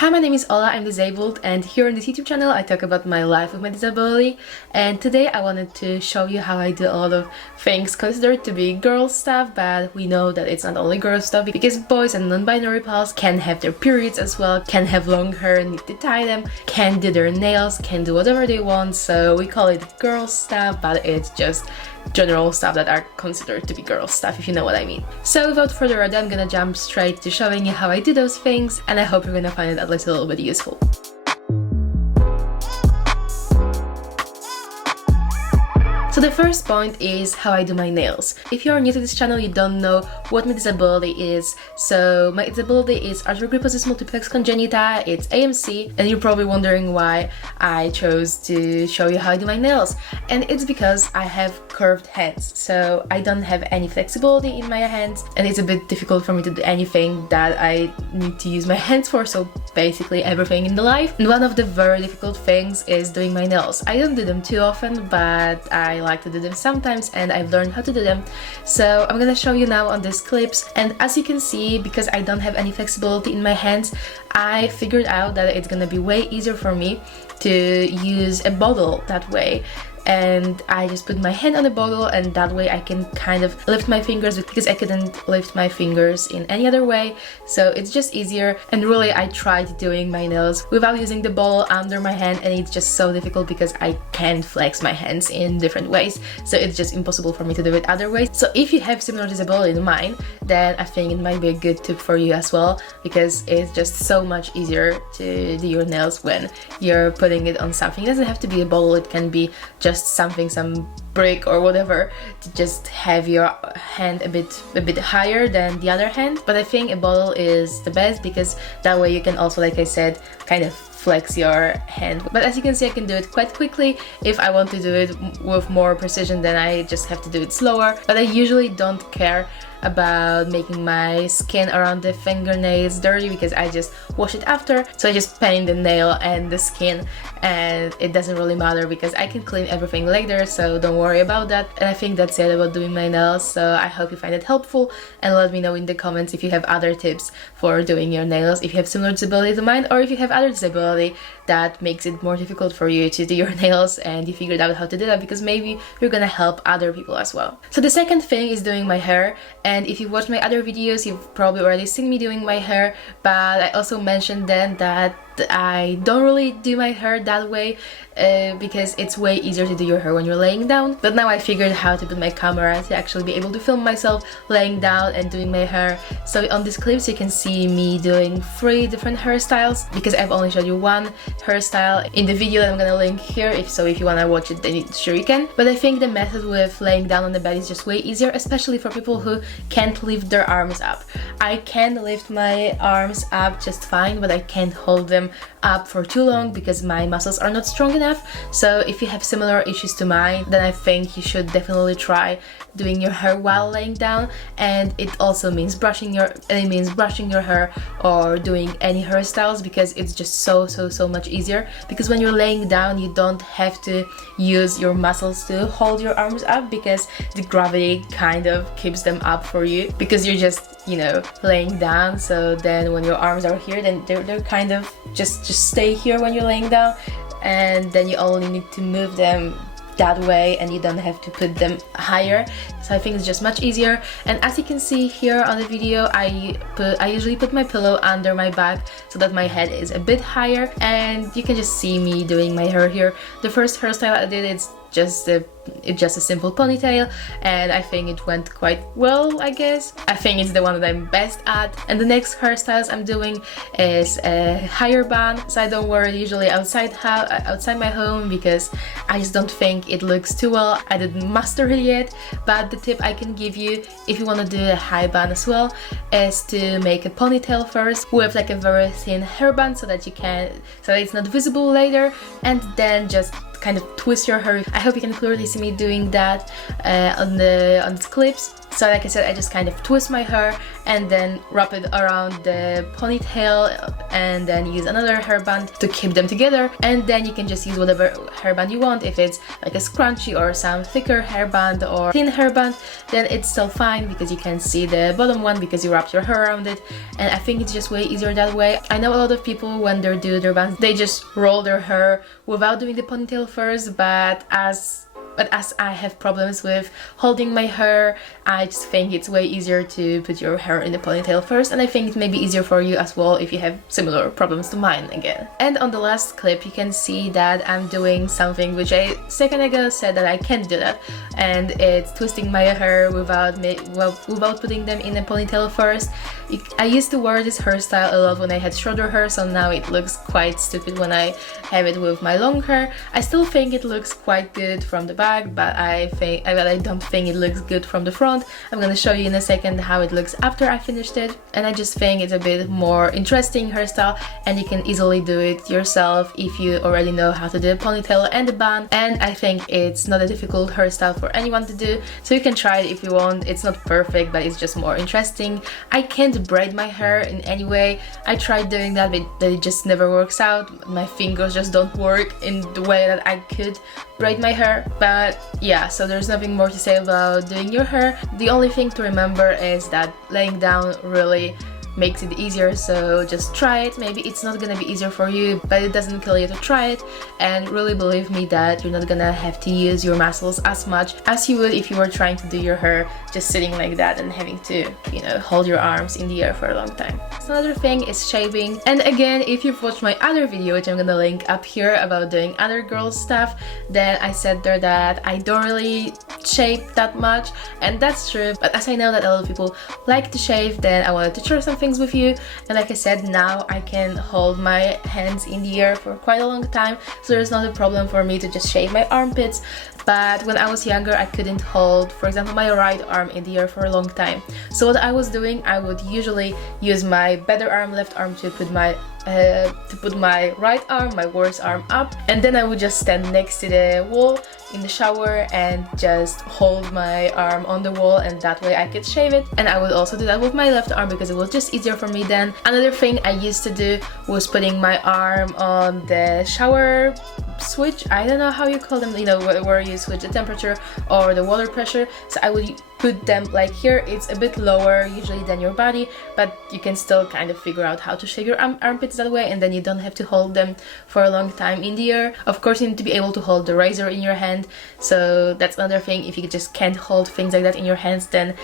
Hi, my name is Ola, I'm disabled, and here on this YouTube channel I talk about my life with my disability. And today I wanted to show you how I do a lot of things considered to be girl stuff, but we know that it's not only girl stuff because boys and non-binary pals can have their periods as well, can have long hair, need to tie them, can do their nails, can do whatever they want, so we call it girl stuff, but it's just general stuff that are considered to be girl stuff, if you know what I mean. So without further ado, I'm gonna jump straight to showing you how I do those things, and I hope you're gonna find it at least a little bit useful. So the first point is how I do my nails. If you're new to this channel, you don't know what my disability is. So my disability is arthrogryposis multiplex congenita, it's AMC, and you're probably wondering why I chose to show you how I do my nails. And it's because I have curved hands, so I don't have any flexibility in my hands, and it's a bit difficult for me to do anything that I need to use my hands for, so basically everything in the life. And one of the very difficult things is doing my nails. I don't do them too often, but I like to do them sometimes, and I've learned how to do them. So I'm gonna show you now on these clips, and as you can see, because I don't have any flexibility in my hands, I figured out that it's gonna be way easier for me to use a bottle that way. And I just put my hand on the bottle, and that way I can kind of lift my fingers because I couldn't lift my fingers in any other way, so it's just easier. And really, I tried doing my nails without using the bottle under my hand, and it's just so difficult because I can't flex my hands in different ways, so it's just impossible for me to do it other ways. So if you have similar disability to mine, then I think it might be a good tip for you as well, because it's just so much easier to do your nails when you're putting it on something. It doesn't have to be a bottle, it can be just something, some brick or whatever, to just have your hand a bit higher than the other hand. But I think a bottle is the best because that way you can also, like I said, kind of flex your hand. But as you can see, I can do it quite quickly. If I want to do it with more precision, then I just have to do it slower. But I usually don't care about making my skin around the fingernails dirty because I just wash it after. So I just paint the nail and the skin, and it doesn't really matter because I can clean everything later, so don't worry about that. And I think that's it about doing my nails, so I hope you find it helpful, and let me know in the comments if you have other tips for doing your nails, if you have similar disability to mine, or if you have other disability that makes it more difficult for you to do your nails and you figured out how to do that, because maybe you're gonna help other people as well. So the second thing is doing my hair, and if you watch my other videos, you've probably already seen me doing my hair, but I also mentioned then that I don't really do my hair that way because it's way easier to do your hair when you're laying down. But now I figured how to put my camera to actually be able to film myself laying down and doing my hair. So on these clips you can see me doing 3 different hairstyles, because I've only showed you one hairstyle in the video that I'm gonna link here, if you wanna watch it, then sure you can. But I think the method with laying down on the bed is just way easier, especially for people who can't lift their arms up. I can lift my arms up just fine, but I can't hold them up for too long because my muscles are not strong enough. So if you have similar issues to mine, then I think you should definitely try doing your hair while laying down. And it also means brushing your hair or doing any hairstyles, because it's just so much easier. Because when you're laying down, you don't have to use your muscles to hold your arms up, because the gravity kind of keeps them up for you, because you're just, you know, laying down. So then when your arms are here, then they're kind of just stay here when you're laying down, and then you only need to move them that way, and you don't have to put them higher. So I think it's just much easier. And as you can see here on the video, I usually put my pillow under my back so that my head is a bit higher, and you can just see me doing my hair here. The first hairstyle I did, it's just a simple ponytail, and I think it went quite well, I guess. I think it's the one that I'm best at. And the next hairstyles I'm doing is a higher bun, so I don't wear it usually outside my home because I just don't think it looks too well. I didn't master it yet, but the tip I can give you if you want to do a high bun as well is to make a ponytail first with like a very thin hairband, so that it's not visible later, and then just kind of twist your hair. I hope you can clearly see me doing that on these clips. So like I said, I just kind of twist my hair and then wrap it around the ponytail and then use another hairband to keep them together. And then you can just use whatever hairband you want. If it's like a scrunchie or some thicker hairband or thin hairband, then it's still fine because you can see the bottom one because you wrapped your hair around it. And I think it's just way easier that way. I know a lot of people when they do their bands, they just roll their hair without doing the ponytail first, but as I have problems with holding my hair, I just think it's way easier to put your hair in the ponytail first, and I think it may be easier for you as well if you have similar problems to mine again. And on the last clip you can see that I'm doing something which I a second ago said that I can't do that, and it's twisting my hair without putting them in a ponytail first. I used to wear this hairstyle a lot when I had shorter hair, so now it looks quite stupid when I have it with my long hair. I still think it looks quite good from the back, but I don't think it looks good from the front. I'm gonna show you in a second how it looks after I finished it, and I just think it's a bit more interesting hairstyle, and you can easily do it yourself if you already know how to do a ponytail and a bun. And I think it's not a difficult hairstyle for anyone to do, so you can try it if you want. It's not perfect, but it's just more interesting. I can't braid my hair in any way. I tried doing that, but it just never works out. My fingers just don't work in the way that I could braid my hair. But yeah, so there's nothing more to say about doing your hair. The only thing to remember is that laying down really makes it easier, so just try it. Maybe it's not gonna be easier for you, but it doesn't kill you to try it, and really believe me that you're not gonna have to use your muscles as much as you would if you were trying to do your hair just sitting like that and having to, you know, hold your arms in the air for a long time. So another thing is shaving, and again, if you've watched my other video, which I'm gonna link up here, about doing other girls stuff, then I said there that I don't really shave that much, and that's true. But as I know that a lot of people like to shave, then I wanted to share some things with you. And like I said, now I can hold my hands in the air for quite a long time, so there's not a problem for me to just shave my armpits. But when I was younger, I couldn't hold, for example, my right arm in the air for a long time. So what I was doing, I would usually use my better arm, left arm, to put my right arm, my worst arm up, and then I would just stand next to the wall in the shower and just hold my arm on the wall, and that way I could shave it. And I would also do that with my left arm because it was just easier for me then. Another thing I used to do was putting my arm on the shower switch. I don't know how you call them, you know, where you switch the temperature or the water pressure. So I would put them like here. It's a bit lower usually than your body, but you can still kind of figure out how to shave your armpits that way, and then you don't have to hold them for a long time in the air. Of course, you need to be able to hold the razor in your hand, so that's another thing. If you just can't hold things like that in your hands, then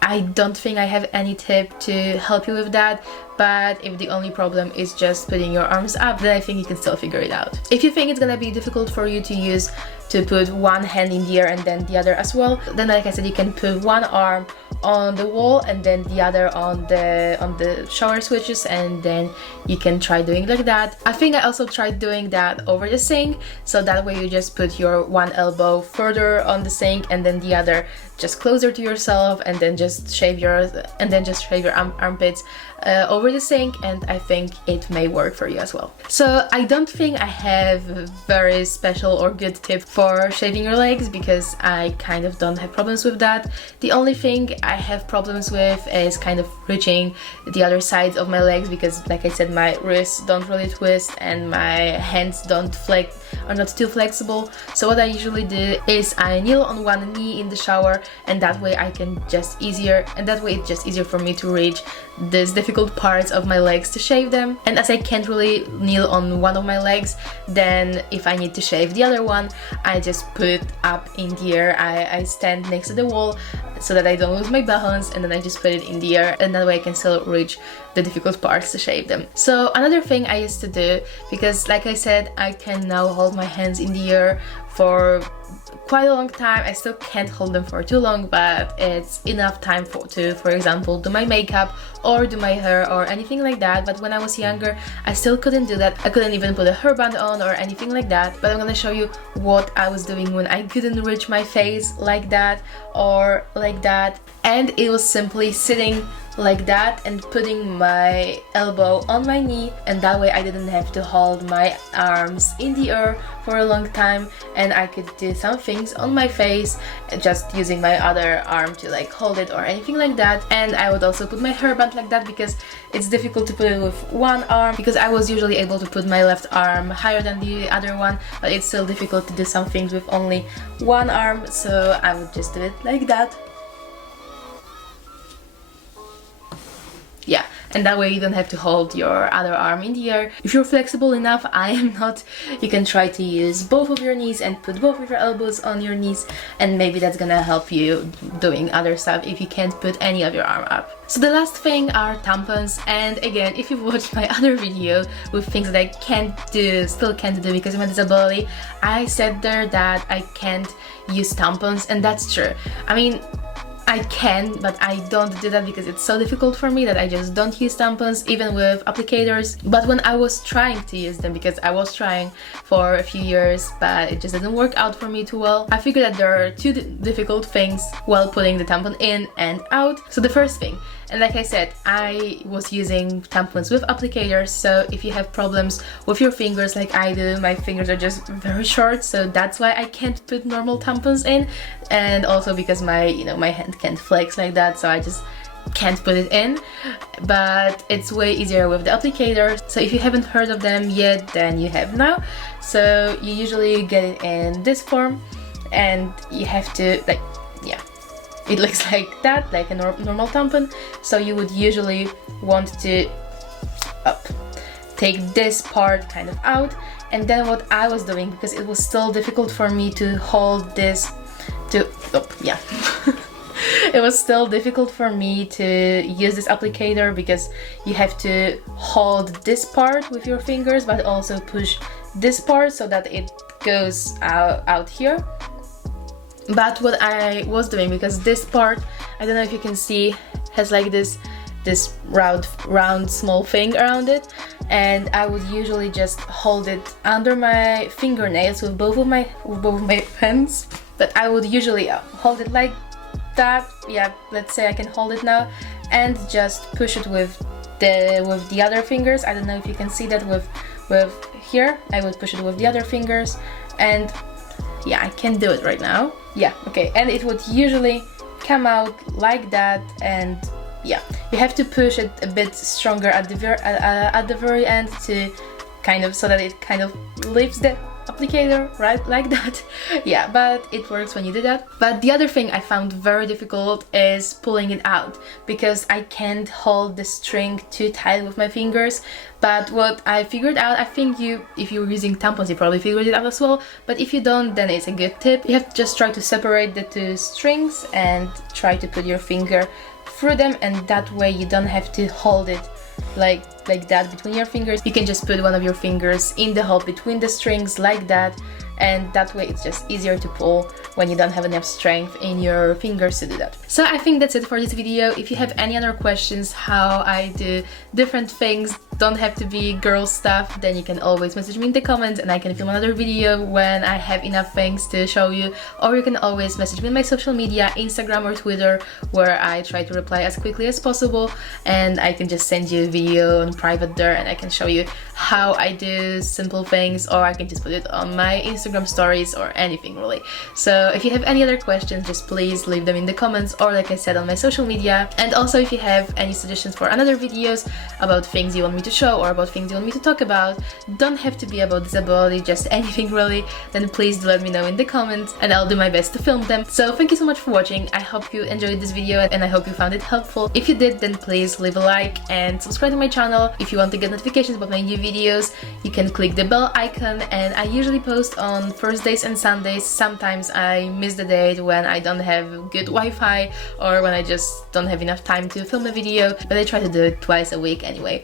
I don't think I have any tip to help you with that. But if the only problem is just putting your arms up, then I think you can still figure it out. If you think it's gonna be difficult for you to put one hand in the air and then the other as well, then like I said, you can put one arm on the wall and then the other on the shower switches, and then you can try doing like that. I think I also tried doing that over the sink, so that way you just put your one elbow further on the sink and then the other just closer to yourself, and then just shave your armpits over the sink, and I think it may work for you as well. So I don't think I have a very special or good tip for shaving your legs because I kind of don't have problems with that. The only thing I have problems with is kind of reaching the other sides of my legs because, like I said, my wrists don't really twist and my hands are not too flexible. So what I usually do is I kneel on one knee in the shower, and that way it's just easier for me to reach these difficult parts of my legs to shave them. And as I can't really kneel on one of my legs, then if I need to shave the other one, I just put it up in the air. I stand next to the wall so that I don't lose my balance, and then I just put it in the air, and that way I can still reach the difficult parts to shave them. So another thing I used to do, because like I said, I can now hold my hands in the air for quite a long time. I still can't hold them for too long, but it's enough time to, for example, do my makeup or do my hair or anything like that. But when I was younger, I still couldn't do that. I couldn't even put a hairband on or anything like that. But I'm gonna show you what I was doing when I couldn't reach my face like that or like that. And it was simply sitting like that and putting my elbow on my knee, and that way I didn't have to hold my arms in the air for a long time, and I could do some things on my face just using my other arm to like hold it or anything like that. And I would also put my hairband like that because it's difficult to put it with one arm, because I was usually able to put my left arm higher than the other one, but it's still difficult to do some things with only one arm, so I would just do it like that. Yeah, and that way you don't have to hold your other arm in the air. If you're flexible enough, I am not, you can try to use both of your knees and put both of your elbows on your knees, and maybe that's gonna help you doing other stuff if you can't put any of your arm up. So the last thing are tampons, and again, if you've watched my other video with things that I still can't do because of my disability, I said there that I can't use tampons, and that's true. I mean, I can, but I don't do that because it's so difficult for me that I just don't use tampons, even with applicators. But when I was trying to use them, because I was trying for a few years, but it just didn't work out for me too well, I figured that there are two difficult things while putting the tampon in and out. So the first thing, and like I said, I was using tampons with applicators, so if you have problems with your fingers like I do, my fingers are just very short, so that's why I can't put normal tampons in, and also because my hand can't flex like that, so I just can't put it in. But it's way easier with the applicator, so if you haven't heard of them yet, then you have now. So you usually get it in this form, and you have to it looks like that, like a normal tampon. So you would usually want to take this part kind of out, and then what I was doing, because it was still difficult for me to hold this it was still difficult for me to use this applicator because you have to hold this part with your fingers but also push this part so that it goes out here. But what I was doing, because this part, I don't know if you can see, has like this round small thing around it, and I would usually just hold it under my fingernails with both of my hands. But I would usually hold it like that. Yeah, let's say I can hold it now, and just push it with the other fingers. I don't know if you can see that with here. I would push it with the other fingers, and yeah, I can do it right now. Yeah, okay, and it would usually come out like that, and yeah, you have to push it a bit stronger at the very end to kind of, so that it kind of lifts the applicator, right, like that. Yeah, but it works when you do that. But the other thing I found very difficult is pulling it out, because I can't hold the string too tight with my fingers. But what I figured out, I think if you're using tampons, you probably figured it out as well, but if you don't, then it's a good tip. You have to just try to separate the two strings and try to put your finger through them, and that way you don't have to hold it like that between your fingers. You can just put one of your fingers in the hole between the strings like that, and that way it's just easier to pull when you don't have enough strength in your fingers to do that. So I think that's it for this video. If you have any other questions how I do different things, don't have to be girl stuff, then you can always message me in the comments and I can film another video when I have enough things to show you. Or you can always message me on my social media, Instagram or Twitter, where I try to reply as quickly as possible, and I can just send you a video on private there and I can show you how I do simple things, or I can just put it on my Instagram stories or anything really. So if you have any other questions, just please leave them in the comments, or like I said, on my social media. And also if you have any suggestions for another videos about things you want me to show or about things you want me to talk about, don't have to be about disability, just anything really, then please do let me know in the comments and I'll do my best to film them. So thank you so much for watching. I hope you enjoyed this video and I hope you found it helpful. If you did, then please leave a like and subscribe to my channel. If you want to get notifications about my new videos, you can click the bell icon, and I usually post on Thursdays and Sundays. Sometimes I miss the date when I don't have good Wi-Fi or when I just don't have enough time to film a video, but I try to do it twice a week anyway.